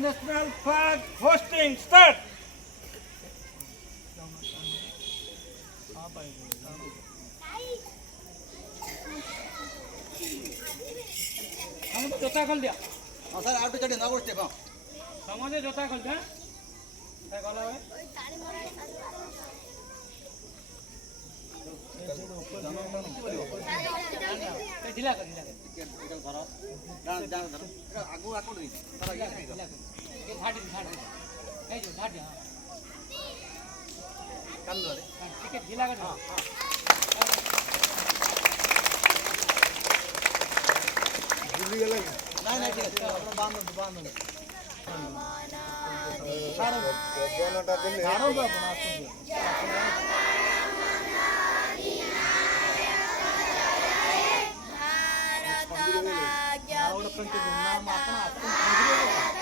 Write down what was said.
National flag hosting start. जोता खोल दिया सर आउट चढ़े ना बोलते कौन समझे जोता खोल दिया काय गला है ढीला कर इधर धरो डाल डाल धरो आगु आको नहीं धरो ये घाटी घाटी ए जो घाटी हां कान धरे ठीक है ढीला कर हां भूल गया नहीं ठीक है अपना बांध दो सारो बोनटा दिले सारो को अपना सुन भारत भाग्य